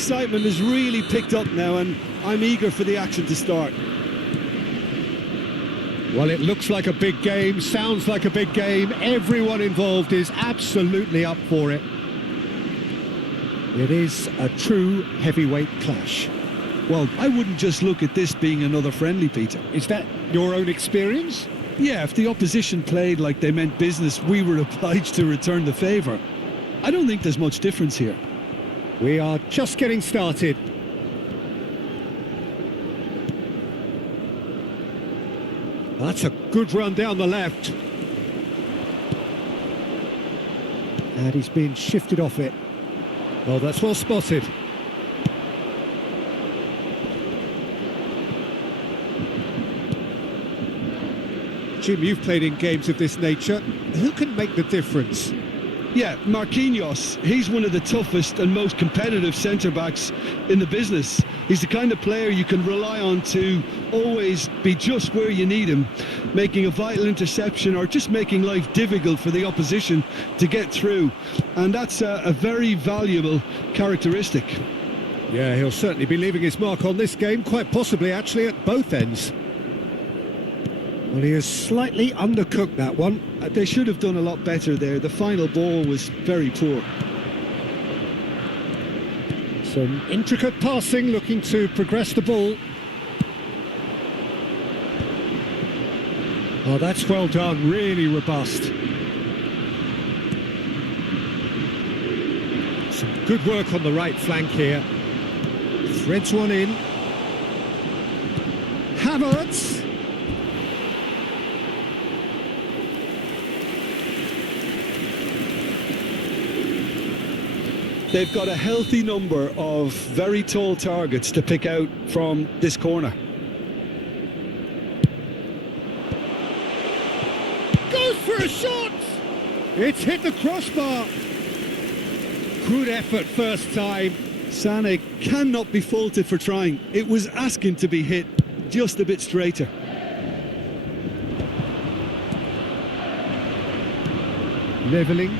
excitement has really picked up now, and I'm eager for the action to start. Well, it looks like a big game, sounds like a big game. Everyone involved is absolutely up for it. It is a true heavyweight clash. Well, I wouldn't just look at this being another friendly, Peter. Is that your own experience? Yeah, if the opposition played like they meant business, we were obliged to return the favour. I don't think there's much difference here. We are just getting started. That's a good run down the left. And he's been shifted off it. Oh, that's well spotted. Jim, you've played in games of this nature. Who can make the difference? Yeah, Marquinhos, he's one of the toughest and most competitive centre-backs in the business. He's the kind of player you can rely on to always be just where you need him, making a vital interception or just making life difficult for the opposition to get through. And that's a very valuable characteristic. Yeah, he'll certainly be leaving his mark on this game, quite possibly actually at both ends. Well, he has slightly undercooked that one. They should have done a lot better there. The final ball was very poor. Some intricate passing, looking to progress the ball. Oh, that's well done, really robust. Some good work on the right flank here. Threads one in. Havertz. They've got a healthy number of very tall targets to pick out from this corner. Goes for a shot! It's hit the crossbar. Good effort first time. Sané cannot be faulted for trying. It was asking to be hit just a bit straighter. Levelling.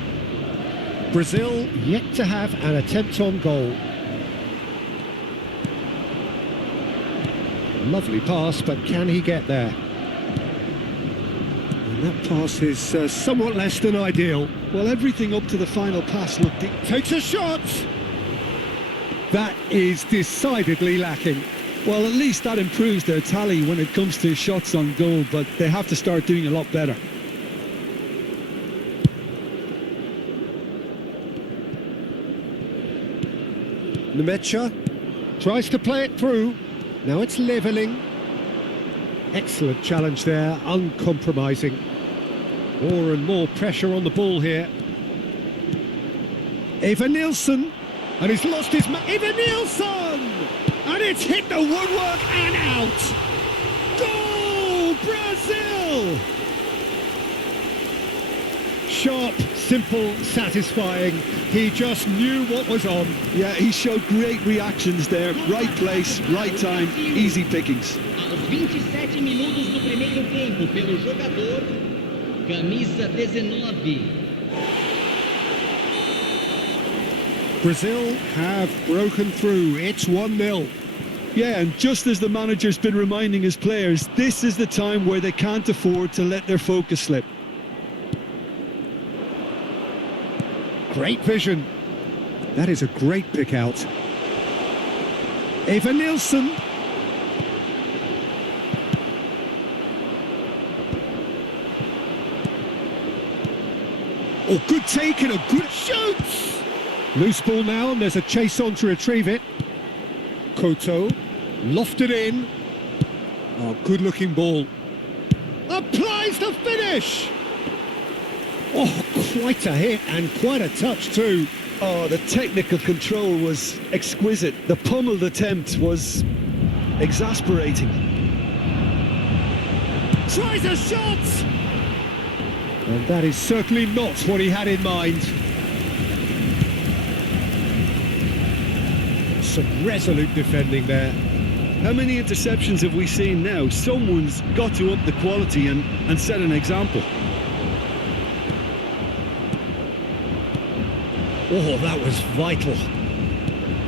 Brazil yet to have an attempt on goal. Lovely pass, but can he get there? And that pass is somewhat less than ideal. Well, everything up to the final pass looked... Takes a shot! That is decidedly lacking. Well, at least that improves their tally when it comes to shots on goal, but they have to start doing a lot better. Nemecha tries to play it through. Now it's levelling. Excellent challenge there, uncompromising. More and more pressure on the ball here. Evanilson, and he's lost his... Evanilson! And it's hit the woodwork and out! Goal, Brazil! Sharp, simple, satisfying. He just knew what was on. Yeah, he showed great reactions there. Right place, right time, easy pickings. Aos 27 minutos do primeiro tempo, pelo jogador, camisa 19. Brazil have broken through. It's 1-0. Yeah, and just as the manager's been reminding his players, this is the time where they can't afford to let their focus slip. Great vision. That is a great pick out. Evanilson. Oh, good take and a good shoot. Loose ball now, and there's a chase on to retrieve it. Koto lofted in. Oh, good looking ball. Applies the finish. Oh, quite a hit and quite a touch too. Oh, the technical control was exquisite. The pummeled attempt was exasperating. Tries a shot! And that is certainly not what he had in mind. Some resolute defending there. How many interceptions have we seen now? Someone's got to up the quality and set an example. Oh, that was vital.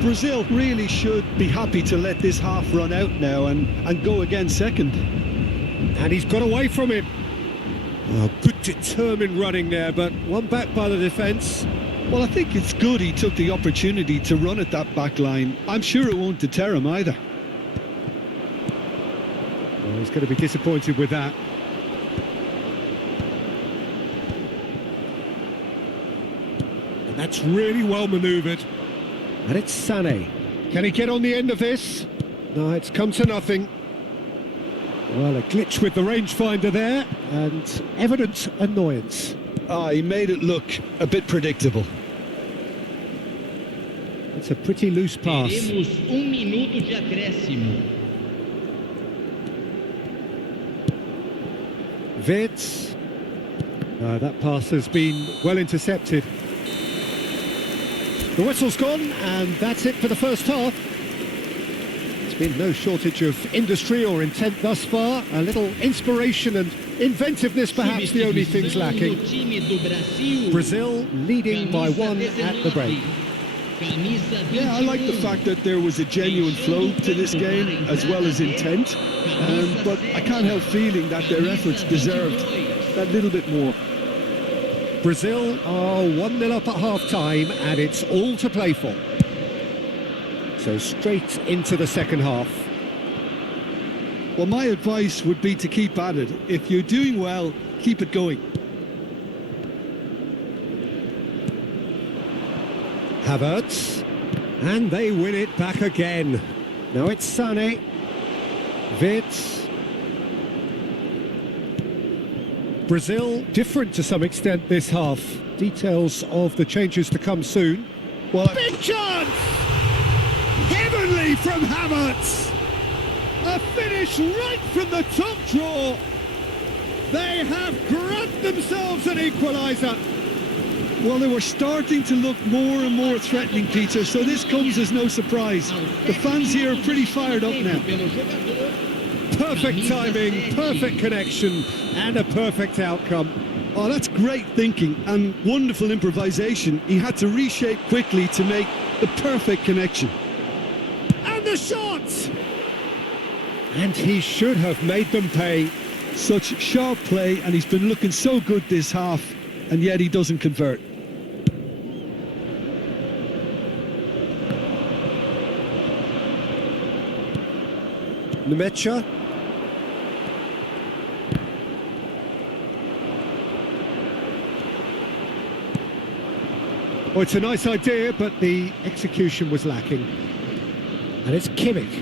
Brazil really should be happy to let this half run out now and go again second. And he's got away from him. Oh, good determined running there, but one back by the defence. Well, I think it's good he took the opportunity to run at that back line. I'm sure it won't deter him either. Well, he's going to be disappointed with that. And that's really well manoeuvred. And it's Sané. Can he get on the end of this? No, it's come to nothing. Well, a glitch with the rangefinder there, and evident annoyance. He made it look a bit predictable. It's a pretty loose pass. Teremos minuto de acréscimo. Wirtz. That pass has been well intercepted. The whistle's gone, and that's it for the first half. There's been no shortage of industry or intent thus far. A little inspiration and inventiveness, perhaps the only things lacking. Brazil leading by 1 at the break. Yeah, I like the fact that there was a genuine flow to this game as well as intent, but I can't help feeling that their efforts deserved that little bit more. Brazil are 1-0 up at half-time, and it's all to play for. So straight into the second half. Well, my advice would be to keep at it. If you're doing well, keep it going. Havertz, and they win it back again. Now it's Sané. Wirtz. Brazil different to some extent this half. Details of the changes to come soon. Well, big chance! Heavenly from Havertz! A finish right from the top draw. They have grabbed themselves an equaliser. Well, they were starting to look more and more threatening, Peter, so this comes as no surprise. The fans here are pretty fired up now. Perfect timing, perfect connection, and a perfect outcome. Oh, that's great thinking and wonderful improvisation. He had to reshape quickly to make the perfect connection. And the shot! And he should have made them pay. Such sharp play, and he's been looking so good this half, and yet he doesn't convert. Nemecha. Oh, it's a nice idea, but the execution was lacking. And it's Kimmich.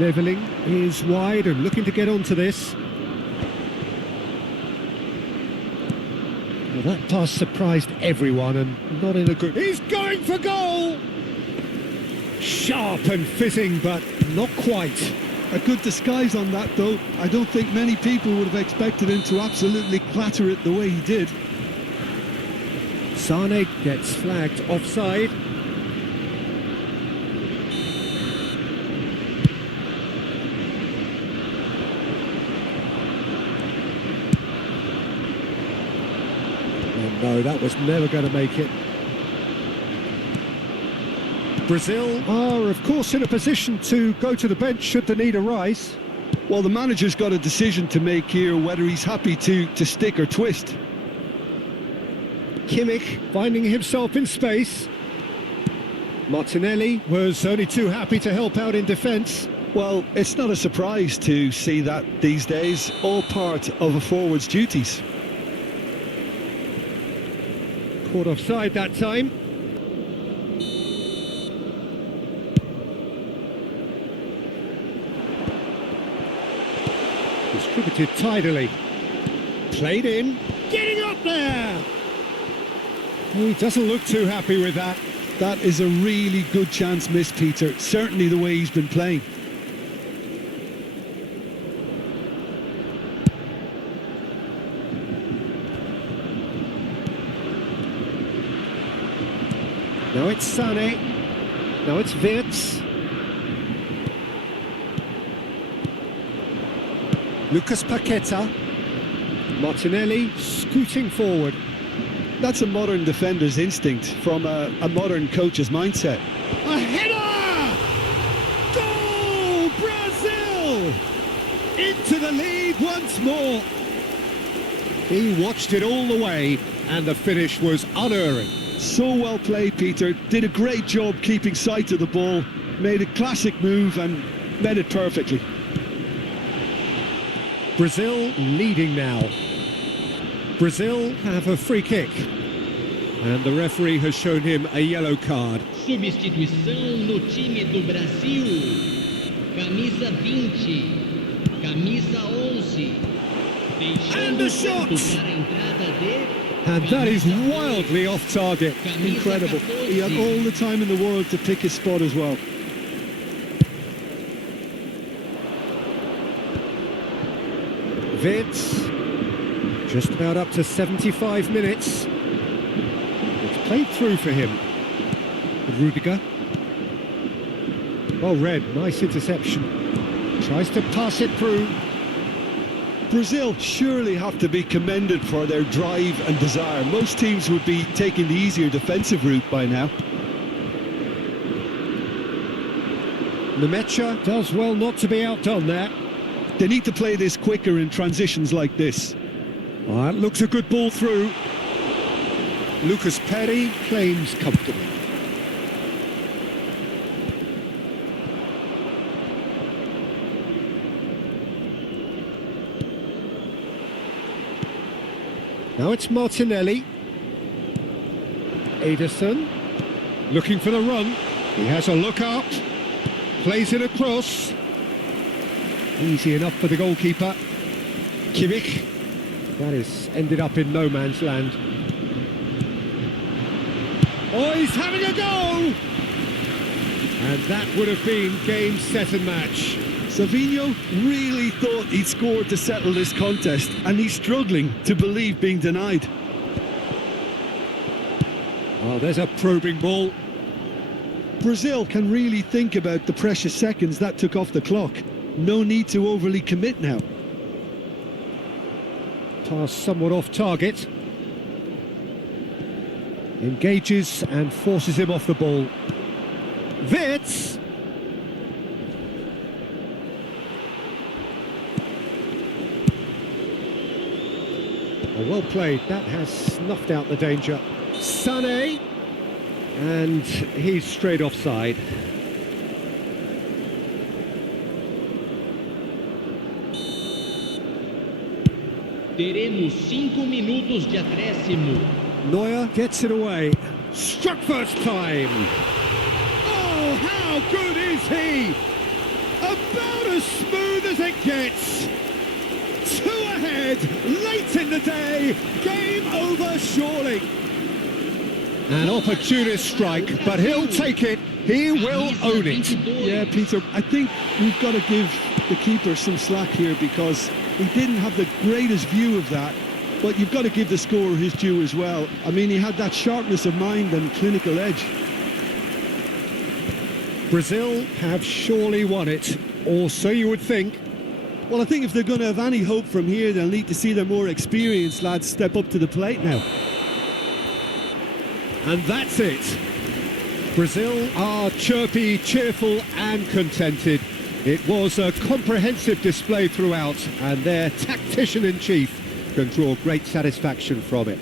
Levelling is wide and looking to get onto this. Well, that pass surprised everyone and not in a good... He's going for goal! Sharp and fitting, but not quite. A good disguise on that, though. I don't think many people would have expected him to absolutely clatter it the way he did. Sané gets flagged offside. Oh no, that was never going to make it. Brazil are, of course, in a position to go to the bench should the need arise. Well, the manager's got a decision to make here, whether he's happy to stick or twist. Kimmich finding himself in space. Martinelli was only too happy to help out in defence. Well, it's not a surprise to see that these days, all part of a forward's duties. Caught offside that time. Distributed tidily. Played in. Getting up there! He doesn't look too happy with that. That is a really good chance missed, Peter. Certainly the way he's been playing. Now it's Sané. Now it's Wirtz. Lucas Paqueta. Martinelli scooting forward. That's a modern defender's instinct from a modern coach's mindset. A header! it once more. He watched it all the way, and the finish was unerring. So well played, Peter. Did a great job keeping sight of the ball. Made a classic move and met it perfectly. Brazil leading now. Brazil have a free kick. And the referee has shown him a yellow card. Substituição no time do Brasil. Camisa 20. Camisa 11. And a shot! Para a entrada de... And that is wildly off target. Incredible. He had all the time in the world to pick his spot as well. Vitz, just about up to 75 minutes. It's played through for him. Rudiger. Well read, nice interception. Tries to pass it through. Brazil surely have to be commended for their drive and desire. Most teams would be taking the easier defensive route by now. Nemecha does well not to be outdone there. They need to play this quicker in transitions like this. Oh, that looks a good ball through. Lucas Perry claims comfortably. Now it's Martinelli. Ederson looking for the run. He has a look out. Plays it across. Easy enough for the goalkeeper. Kimmich. That is ended up in no man's land. Oh, he's having a go! And that would have been game, set and match. Savinho really thought he'd scored to settle this contest, and he's struggling to believe being denied. Oh, there's a probing ball. Brazil can really think about the precious seconds that took off the clock. No need to overly commit now. Pass somewhat off target. Engages and forces him off the ball. Vitz! Oh, well played. That has snuffed out the danger. Sané! And he's straight offside. Teremos 5 minutos de acréscimo. Neuer gets it away. Struck first time. Oh, how good is he? About as smooth as it gets. 2 ahead, late in the day. Game over surely. An opportunist strike, but he'll take it. He will own it. Yeah, Peter, I think we've got to give the keeper some slack here because he didn't have the greatest view of that, but you've got to give the scorer his due as well. I mean, he had that sharpness of mind and clinical edge. Brazil have surely won it, or so you would think. Well, I think if they're going to have any hope from here, they'll need to see their more experienced lads step up to the plate now. And that's it. Brazil are chirpy, cheerful and contented. It was a comprehensive display throughout, and their tactician-in-chief can draw great satisfaction from it.